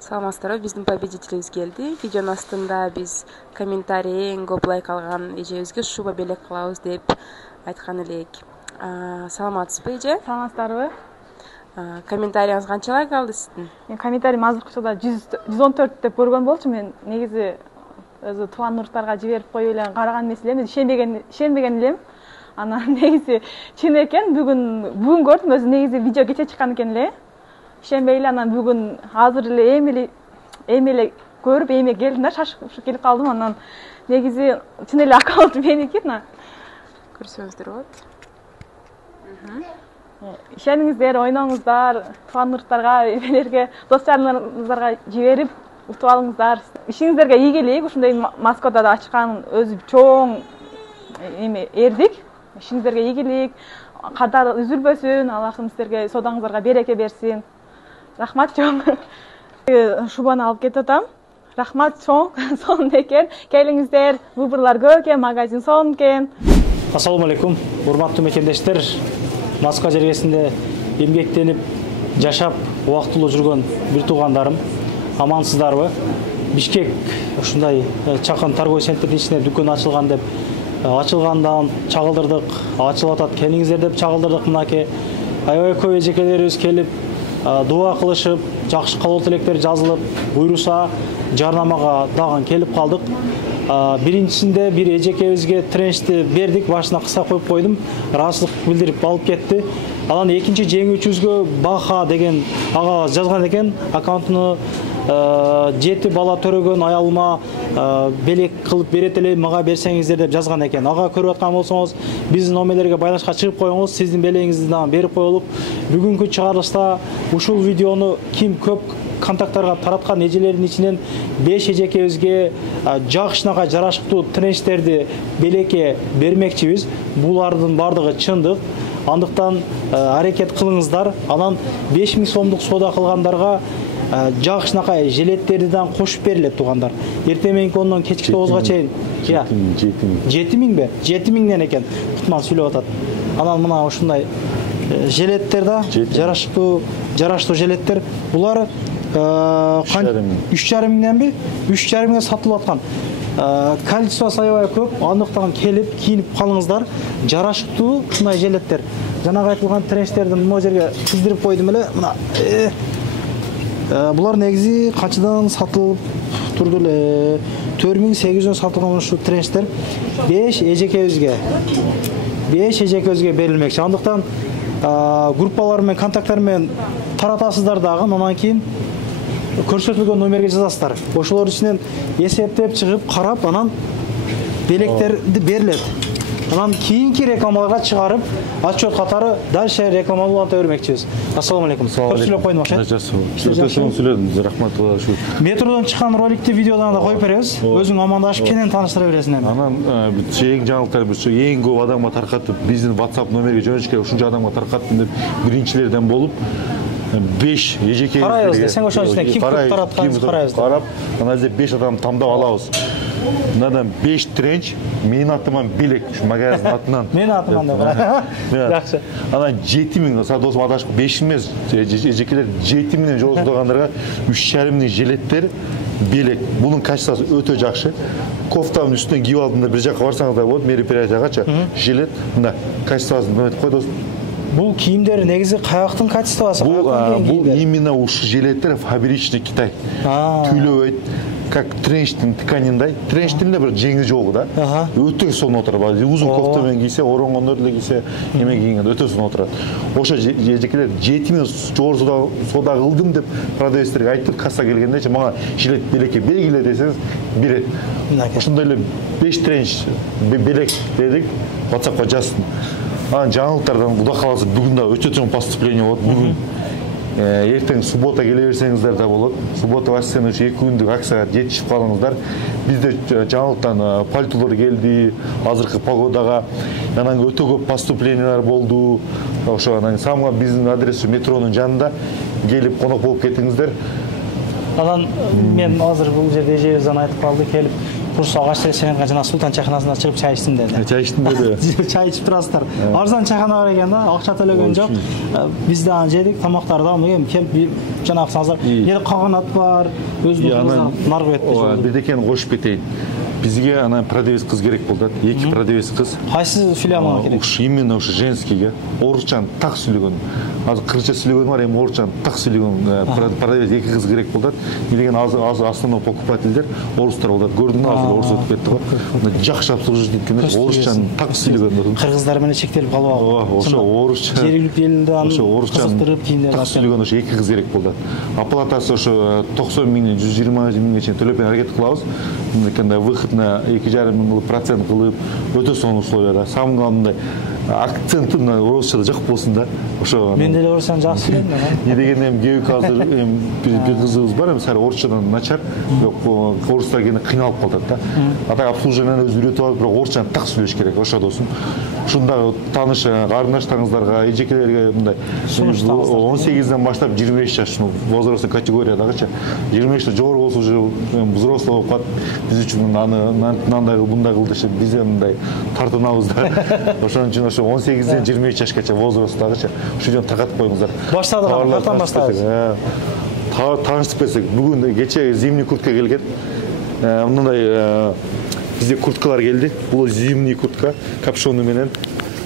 Саламатсыздарбы, биздин победителибиз келди. Видеонун астында биз комментарий эң көп лайк алган эжебизге шуба белек кылабыз деп айткан элек. Саламатсызбы эже? Саламатсыздарбы? Комментарийиңиз канча лайк алды сиздин? Мен комментарийим азыркы учурда 114 деп көргөн болчу. Мен негизи өзү тууган уруктарга жиберип коюп эле караган эмес элем, ишенбеген элем. Анан негизи чын экен, бүгүн көрдүм, өзү негизи видео кече чыккан экен эле. Ишенбей эле анан бүгүн азыр эле эми эле көрүп эми келдим да, шашып келип калдым. Анан негизи чын эле аккаунт меники. Көрсөңүздөр болот. Ишениңиздер, ойноңуздар, тууган уруктарга, эмелерге, дос жарандарыңыздарга жиберип утуп алыңыздар. Ишиңиздерге ийгилик. Ушундай Москвада да ачкан өзү чоң эрдик. Ишиңиздерге ийгилик, кадар үзүлбөсүн, Аллахым сиздерге содаңыздарга береке берсин. Рахмат чоң. Шубаны алып кетип атам. Рахмат чоң. Сонун экен. Келиңиздер, выборлор көп экен, магазин сонун экен. Ассаламу алейкум, урматтуу мекендештер. Москва жергесинде эмгектенип жашап, убактылуу жүргөн бир туугандарым, амансыздарбы? Бишкек ушундай чакын торговый центрдин ичине дүкөн ачылган деп ачылгандан чагылдырдык, ачылып атат, келиңиздер деп чагылдырдык. Мынакей аябай көп эжекелерибиз келип, дуа кылышып, жакшы каалоо тилектер жазылып, буйруса жарнамага дагы келип калдык. Биринчисинде бир эжекебизге тренчти бердик, башына кыса коюп койдум, ыраазычылык билдирип алып кетти. Анан экинчи жеңүүчүбүзгө Баха деген ага жазган экен, аккаунтуну 7 бала төрөгөн аялыма белек кылып берет эле, мага берсеңиздер деп жазган экен. Ага көрүп аткан болсоңуз, биздин номерлерге байланышка чыгып коюңуз, сиздин белегиңизди дагы берип коелук. Бүгүнкү чыгарылышта ушул видеону ким көп контакттарга тараткан эжелердин ичинен 5 эжекебизге жакшынакай жарашыктуу тренчтерди белекке бермекчибиз. Булардын бардыгы чындык. Андыктан аракет кылыңыздар. Анан 5000 сомдук соода кылгандарга жакшынакай жилеттерди дагы кошуп берилет туугандар. Эртең мененки 10-дон кечки 9га чейин. 7000 7000ден экен. Кутман сүйлөп атат. Анан мына ушундай жилеттер да жараштуу жилеттер. Булар 3,5 миңденби? 3,5 миңге сатылып аткан. Количествосы аябай көп. Андыктан келип, кийинип калыңыздар. Жараштуу ушундай жилеттер. Жанагы айтылган тренчтердин могу жерге тиздирип койдум эле. Мына булар негизи канчадан сатылып турду эле? 4800дөн сатылган ушу тренчтер 5 эжекебизге берилмекчи. Андыктан группалар менен, контакттар менен таратасыздар дагы, анан кийин көрсөтүлгөн номерге жазасыздар. Ошолор ичинен эсептеп чыгып, карап, анан белектерди берилет. Анан кийинки рекламаларга чыгарып, отчет катары дальше реклама уланта бермекчибиз. Ассаламу алейкум. Көрсөтүлүп койдум окшойт. Жакшы сүйлөдүм, рахмат. Метродон чыккан роликти видеодан да коюп беребиз. Өзүң амандашып кенен тааныштыра бересиң эми. Анан эң жаңылыктар эң көп адамга таркатып, биздин WhatsApp номерге жөнөтүшкө ушунча адамга таркаттым деп биринчилерден болуп 5 эжеке карайбыз десең, ошонун ичине ким көп таратканын карайбыз. Карап, анан эже 5 адам тандап алабыз. Мындан 5 тренч, менин атыман белек, ушу магазиндин атынан. Менин атыман деп. Жакшы. Анан 7000, досум адашып 5 эмес, эжекелер 7000ден жогору тургандарга 3,5 миң жилеттер, белек. Бунун качествосу өтө жакшы. Кофтанын үстүнөн кийип алдымда бир жакка барсаңыздар болот, мероприятиягачы. Жилет, мына качествосын мынтип кой досум. Бул кийимдер негизи каяктын качествосы? Бул именно ушу жилеттер фабричный Китай. Түйлөбөйт, как тренчтин тканиндай. Тренчтин да бир жеңи жолу да. Өтө сонун отурат. Узун кофта менен кийсе, оронгондор деле кийсе, эме кийгенде өтө сонун отурат. Ошо эжекелер 7000 жогору соода кылдым деп продавецтерге айтып, касса келгендечи мага жилет белекке белгиле десеңиз, берет. Ошондой эле 5 тренч белек дедик, WhatsAppка жазсын. Анан жаңылыктардан Кудай кааласа бүгүн да өтө чоң поступление болот. Бүгүн эртең суббота келе берсеңиздер да болот. Суббота воскресенье 2 күндүк акцияга жетишип калыңыздар. Бизде жаңылыктан пальтолор келди, азыркы погодага. Анан өтө көп поступлениялар болду. Ошо анан самга биздин адресу метронун жанында келип конок болуп кетиңиздер. Анан мен азыр бул жерде эжебизден айтып калды, келип курс агач сенен жана Султан чайханасына чыгып чай ичсин деди. Чай ичтим деди. Чай ичип турасыздар. Арзан чайхана бар экен да, акча төлөгөн жок. Биз да жедик, тамактарды эми келип жана аксаңыздар. Эл каганат бар, өзүнүн наргы бетте. Бедекени кошуп кетейин. Бизге анан продавец кыз керек болду. 2 продавец кыз. Кайсы филиалга керек? Именно ушу женскийге. Орусчаны так сүйлөгөн. Азыр кыргызча сүйлөгөн бар, эми орусчаны так сүйлөгөн продавец 2 кыз керек болду. Билген азыр основной покупательдер орустар болду. Көрдүңбү, азыр орус өтүп кетти го. Мына жакшы обслуживать эткенде орусчаны так сүйлөгөн. Кыргыздар менен чектелип калып алды. Ошо орусча. Жергиликтүү элди аны кызыктырып кийиндирип так сүйлөгөн ошо 2 кыз керек болду. Оплатасы ошо 90 миңден 120 миңге чейин төлөп аракет кылабыз. Мындай выход на 2,5 миң процент кылып, өтө сонун условияда. Самый главный акценти мына орусчада жак болсун да. Ошо мен деле орусчаны жакшы билем да. Не деген эми кээбек азыр бир кызыбыз бар, эми сары орусчадан начар, орустар кene кыйналып калат да. Ата обслуживанияны өзү үйрөтүп алып, бирок орусчаны так сүйлөш керек, ошо досум. Ушундагы тааныш карындаштарыңыздарга, эжекелерге мындай 18ден баштап 25 жаштын возрастный категориядагычы 25 жогору болсо уже взрослый болуп калат. Биз үчүн мындай кыл, мындай кыл дешип биз мындай тартынабыз да. Ошон үчүн ошо 18ден 23 жашкача возрасттагычы ушудан тагатып коюңуздар. Баштадык, кантан баштадык? Таанышып кетсек, бүгүн кече зимний куртка келген. Мындай бизде курткалар келди. Бул зимний куртка, капшону менен.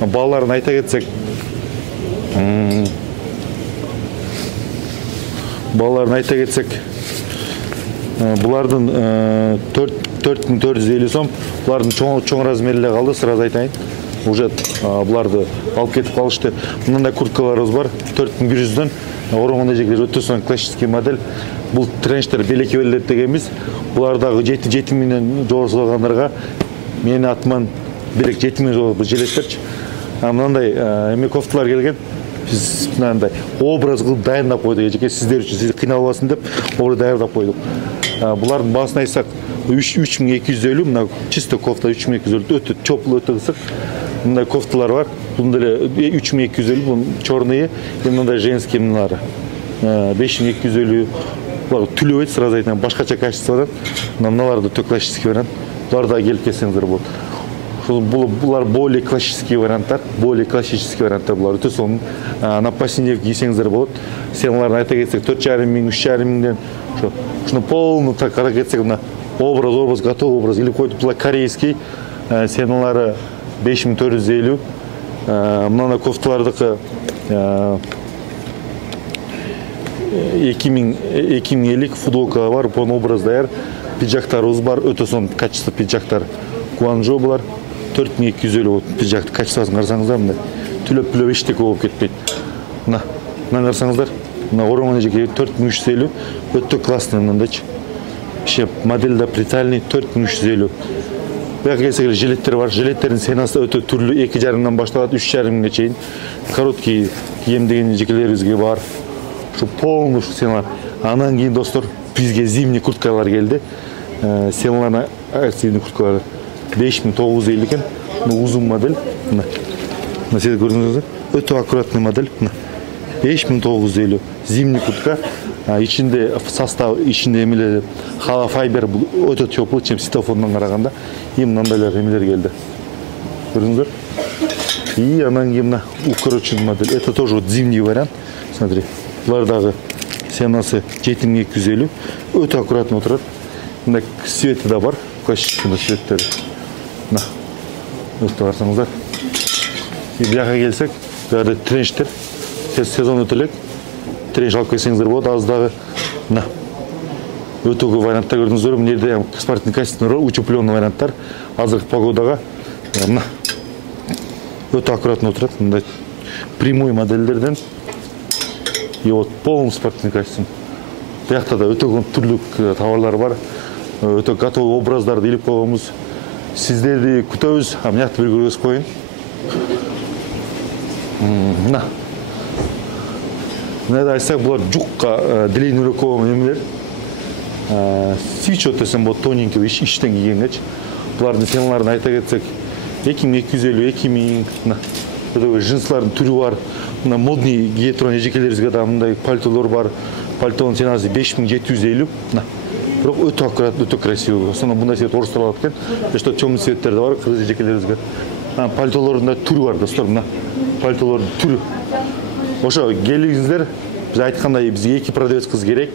Балаларын айта кетсек, булардын 4450 сом, булардын чоң размерле калды, сразу айтайын. Уже буларды алып кетип калышты. Мындай курткаларыбыз бар, 4100дөн. Орогондо жегилер өтө сонун классический модель. Бул тренчтер белекке берилет дегенбиз. Булардагы 7 миңден жогору салгандарга менин атыман белек 7 миң жогору желеттерчи. Мындай эме кофталар келген. Биз мындай образ кылып дайындап койдук эжеке, сиздер үчүн, сиз кыйналбасын деп образ дайындап койдук. Булардын баасын айтсак 3250, мына чисто кофта 3250, өтө теплый, өтө ысык. Мындай кофталар бар. Бул деле 3250, бул черные, и мындай женские мыналары 5250. Булар түлөбөйт, сразу айтайын, башкача качестводан. Мыналарды өтө классический вариант. Булар да келип келсеңиздер болот. Булар более классический варианттар, булар өтө сонун. На посинев кийсеңиздер болот. Сеналарды айта кетсек 4,5 миң, 3,5 миңден ушуну полный так кара кетсек, мына образ готовый образ или койдуп, булар корейский. Сеналары 5450. Мына кофталардыкы 2050 футболка бар, полный образ даяр. Пиджактарыбыз бар, өтө сонун качество пиджактар. Гуанчжоу булар 4250 болот. Пиджакты качествосын карасаңыздар, мындай түлөп эчтеке болуп кетпейт. Мына карасаңыздар, мына орогон эжеке 4350, өтө классный мындайчы. Иши модель да прицельный 4350. Бияка келсек жилеттер бар. Жилеттердин ценасы өтө түрлүү, 2,5 миңден башталат, 3,5 миңге чейин. Короткий кийим деген эжекелерибизге бар. Şu полный сеналар. Анан кийин достор, бизге зимний курткалар келди. Сеналарына зимний курткалар 5950 экен. Бул узун модель. Мына сиз көрдүңүзбү? Өтө аккуратный модель. Мына 5950 зимний куртка. Ичинде состав, ичинде эмелер хала файбер, бул өтө теплый, чем ситофондон караганда. Мындайлар эмелер келди. Көрдүңүзбү? И анан кийин мына укороченный модель. Это тоже вот зимний вариант. Смотри. Булардагы сенасы 7250, өтө аккуратный отурат. Мына цвети да бар, классический цветтер. Мына өтө карасаңыздар. Бияка келсек, бияка тренчтер, сезон өтө элек. Тренч алып келсеңиздер болот, аздагы мына өтө көп варианттар көрдүңүздөр. Мына жерде спортивный костюмдар, утепленный варианттар. Азыркы погодага мына өтө аккуратный отурат. Мындай прямой модельдерден. И вот полный спортивный костюм. Биякта да өтө көп түрлүү товарлар бар. Өтө готовый образдарды илип койгонбуз. Сиздерди күтөбүз. Мынакты бир көргөзүп коеюн. Мына. Мына айтсак, булар жукка длинный рукавный эмелер. Свитшот десем болот, тоненький, иштен кийгенгечи. Булардын сеналарын айта кетсек, 2250, 2000. Мына жинслардын түрү бар. Мына модный кие турган эжекелерибизге да мындай пальтолор бар. Пальтонун ценасы 5750. Мына бирок өтө аккурат, өтө красивый. Сонун мындай свет орустар алат экен. Что темный цветтер да бар, кыргыз жекелерибизге. Пальтолордун да түрү бар, достор, мына. Пальтолордун түрү. Ошо келиңиздер, биз айткандай бизге 2 продавец кыз керек.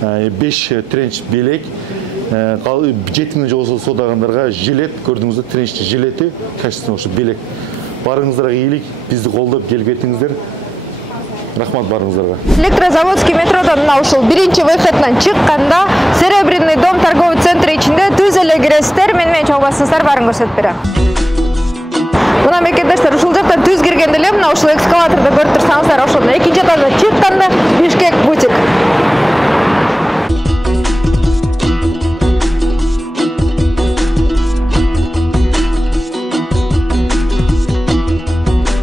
5 тренч белек. 7 жолсо содагандарға жилет, көрдүңүздөр, тренчти жилети, качественно ошо белек. Барыңыздарга ийгилик, бизди колдоп келип кетиңиздер. Рахмат барыңыздарга. Электрозаводский метродан мына ушул биринчи выходтан чыкканда Серебряный дом торговый центри ичинде түз эле киресиздер. Менен чогбасыңыздар, баарын көрсөтүп берем. Мына мекендештер ушул жактан түз киргенде эле мына ушул экскаваторду көрүп турсаңыздар, ошондон экинчи этажда чыкканда Бишкек бутик.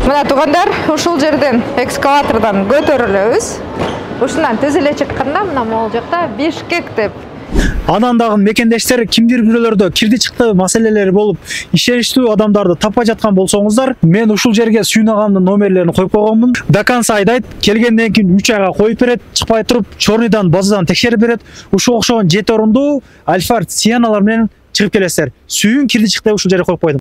Мына туугандар, ушул жерден экскаватордан көтөрүлөбүз. Ушундан түз эле чыкканда мына могул жакта Бишкек деп. Анан дагы мекендештер кимдир бирөөлөрдө кирди чыкты маселелери болуп, ишеничтүү адамдарды таппай жаткан болсоңуздар, мен ушул жерге Сүйүн агамдын номерлерин коюп койгонмун. До конца айдайт, келгенден кийин 3 айга коюп берет, чыкпай туруп, чорныйдан базадан текшерип берет. Ушул окшогон 7 орундуу Альфард Сиеналар менен чыгып келесиздер. Сүйүн кирди чыкты ушул жерге коюп койдум.